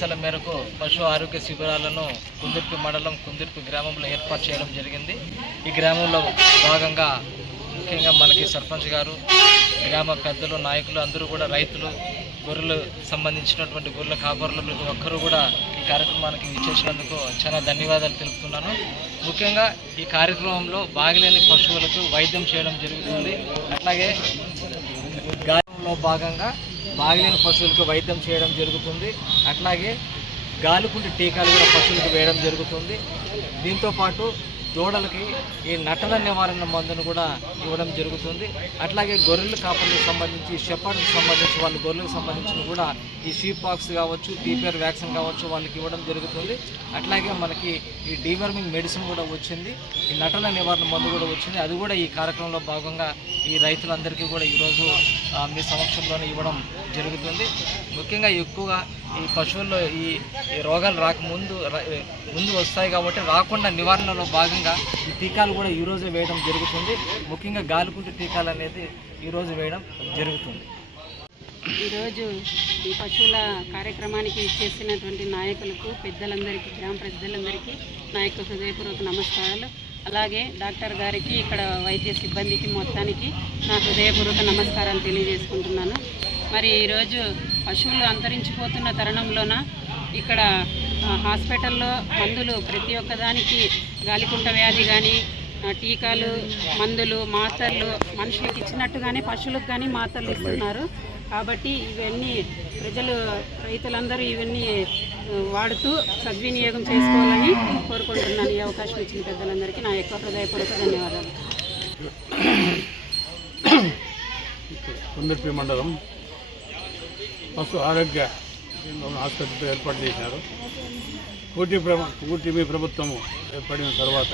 ఆదేశాల మేరకు పశు ఆరోగ్య శిబిరాలను కుందుర్పి మండలం కుందుర్పి గ్రామంలో ఏర్పాటు చేయడం జరిగింది. ఈ గ్రామంలో భాగంగా ముఖ్యంగా మనకి సర్పంచ్ గారు గ్రామ పెద్దలు నాయకులు అందరూ కూడా రైతులు గొర్రెలు సంబంధించినటువంటి గొర్రెల కాపరులు ప్రతి ఒక్కరూ కూడా ఈ కార్యక్రమానికి విచ్చేసినందుకు చాలా ధన్యవాదాలు తెలుపుతున్నాను. ముఖ్యంగా ఈ కార్యక్రమంలో బాగలేని పశువులకు వైద్యం చేయడం జరుగుతుంది. అట్లాగే గాయంలో భాగంగా బాగలేని పశువులకు వైద్యం చేయడం జరుగుతుంది. అట్లాగే గాలికుంటి టీకాలు కూడా పశువులకు వేయడం జరుగుతుంది. దీంతోపాటు దూడలకి ఈ నటన నివారణ మందును కూడా ఇవ్వడం జరుగుతుంది. అట్లాగే గొర్రెల కాపర్లకు సంబంధించి షెపర్డ్కి సంబంధించి వాళ్ళ గొర్రెలకు సంబంధించిన కూడా ఈ షీప్ పాక్స్ కావచ్చు టీపీఆర్ వ్యాక్సిన్ కావచ్చు వాళ్ళకి ఇవ్వడం జరుగుతుంది. అట్లాగే మనకి ఈ డీవర్మింగ్ మెడిసిన్ కూడా వచ్చింది. ఈ నటన నివారణ మందు కూడా వచ్చింది. అది కూడా ఈ కార్యక్రమంలో భాగంగా ఈ రైతులందరికీ కూడా ఈరోజు మీ సమక్షంలోనే ఇవ్వడం జరుగుతుంది. ముఖ్యంగా ఎక్కువగా ఈ పశువుల్లో ఈ రోగాలు రాకముందు ముందు వస్తాయి కాబట్టి రాకుండా నివారణలో భాగంగా ఈ టీకాలు కూడా ఈరోజే వేయడం జరుగుతుంది. ముఖ్యంగా గాలికుంటి టీకాలు అనేది ఈరోజు వేయడం జరుగుతుంది. ఈరోజు ఈ పశువుల కార్యక్రమానికి ఇచ్చేసినటువంటి నాయకులకు పెద్దలందరికీ గ్రామ ప్రజలందరికీ నా యొక్క హృదయపూర్వక నమస్కారాలు. అలాగే డాక్టర్ గారికి ఇక్కడ వైద్య సిబ్బందికి మొత్తానికి నా హృదయపూర్వక నమస్కారాలు తెలియజేసుకుంటున్నాను. మరి ఈరోజు పశువులు అంతరించిపోతున్న తరుణంలోన ఇక్కడ హాస్పిటల్లో మందులు ప్రతి ఒక్కదానికి గాలికుంట వ్యాధి కానీ టీకాలు మందులు మాత్రలు మనుషులకు ఇచ్చినట్టుగానే పశువులకు కానీ మాత్రలు ఇస్తున్నారు. కాబట్టి ఇవన్నీ ప్రజలు రైతులందరూ ఇవన్నీ వాడుతూ సద్వినియోగం చేసుకోవాలని కోరుకుంటున్నాను. ఈ అవకాశం ఇచ్చిన పెద్దలందరికీ నా ఎక్కువ హృదయపూర్వక ధన్యవాదాలు. కుందర్పి మండలం పశు ఆరోగ్య ఆసుపత్రి ఏర్పాటు చేశారు. కూటి ప్రభ కూటమి ప్రభుత్వము ఏర్పడిన తర్వాత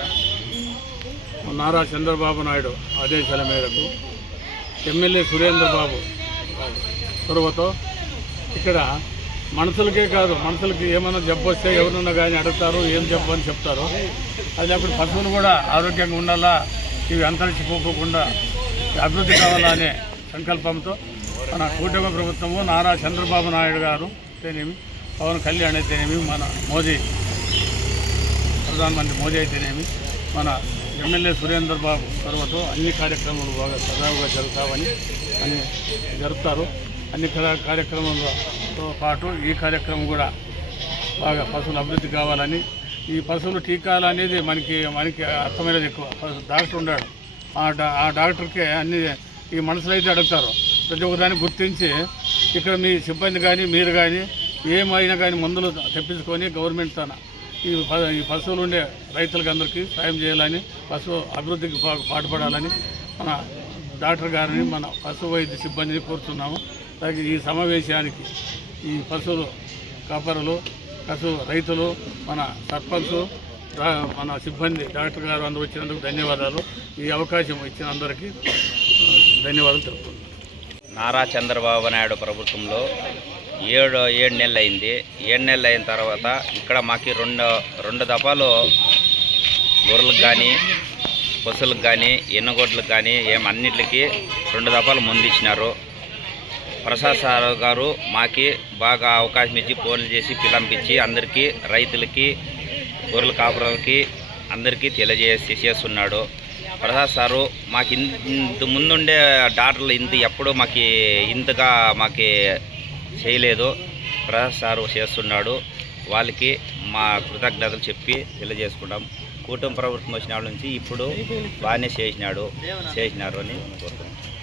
నారా చంద్రబాబు నాయుడు ఆదేశాల మేరకు ఎమ్మెల్యే సురేంద్రబాబు చొరవతో ఇక్కడ మనుషులకే కాదు మనుషులకి ఏమైనా జబ్బు వస్తే ఎవరున్నా కానీ అడుగుతారు ఏం జబ్బు అని చెప్తారు. అది అప్పుడు పశువులు కూడా ఆరోగ్యంగా ఉండాలా? ఇవి అంతరించిపోకుండా అభివృద్ధి కావాలా అనే సంకల్పంతో మన కూటమి ప్రభుత్వము నారా చంద్రబాబు నాయుడు గారు అయితేనేమి పవన్ కళ్యాణ్ అయితేనేమి మన మోదీ ప్రధానమంత్రి మోదీ అయితేనేమి మన ఎమ్మెల్యే సురేందర్ బాబు తర్వాత అన్ని కార్యక్రమాలు బాగా సజావుగా జరుగుతామని అని జరుపుతారు. అన్ని కార్య- కార్యక్రమాలతో పాటు ఈ కార్యక్రమం కూడా బాగా పశువులు అభివృద్ధి కావాలని ఈ పశువులు టీకాలు అనేది మనకి మనకి అర్థమైనది ఎక్కువ. డాక్టర్ ఉన్నాడు. ఆ ఆ డాక్టర్కి అన్ని ఈ మనసులో అయితే అడుగుతారు. ప్రతి ఒక్కదాన్ని గుర్తించి ఇక్కడ మీ సిబ్బంది కానీ మీరు కానీ ఏమైనా కానీ మందులు తెప్పించుకొని గవర్నమెంట్ తన ఈ ప- ఈ పశువులు ఉండే రైతులకి అందరికీ సాయం చేయాలని పశువు అభివృద్ధికి పా- పాటుపడాలని మన డాక్టర్ గారిని మన పశు వైద్య సిబ్బందిని కోరుతున్నాము. అలాగే ఈ సమావేశానికి ఈ పశువులు కాపరులు పశు రైతులు మన సర్పంచ్ మన సిబ్బంది డాక్టర్ గారు అందరూ వచ్చినందుకు ధన్యవాదాలు. ఈ అవకాశం ఇచ్చిన అందరికీ ధన్యవాదాలు తెలుపుతున్నాను నారా చంద్రబాబు నాయుడు ప్రభుత్వంలో ఏడు ఏడు నెలలు అయింది. ఏడు నెలలు అయిన తర్వాత ఇక్కడ మాకు రెండు రెండు దఫాలు గొర్రెలకు కానీ పశువులకు కానీ ఎన్నగొడ్లకు కానీ ఏం అన్నిటికి రెండు దఫాలు ముందు ఇచ్చినారు. ప్రసాద్ సార్ గారు మాకి బాగా అవకాశం ఇచ్చి ఫోన్లు చేసి పిలంపించి అందరికీ రైతులకి గొర్రెల కాపురాలకి అందరికీ తెలియజేసి చేస్తున్నాడు. ప్రసాద్ సారు మాకు ఇంత ముందుండే డాక్టర్లు ఇంత ఎప్పుడూ మాకు ఇంతగా మాకు చేయలేదు. ప్రసాద్ సారు చేస్తున్నాడు. వాళ్ళకి మా కృతజ్ఞతలు చెప్పి తెలియజేసుకుంటాం. కూటమి ప్రభుత్వం వచ్చిన నుంచి ఇప్పుడు బాగానే చేసినాడు చేసినారు అని కోరుకుంటున్నాం.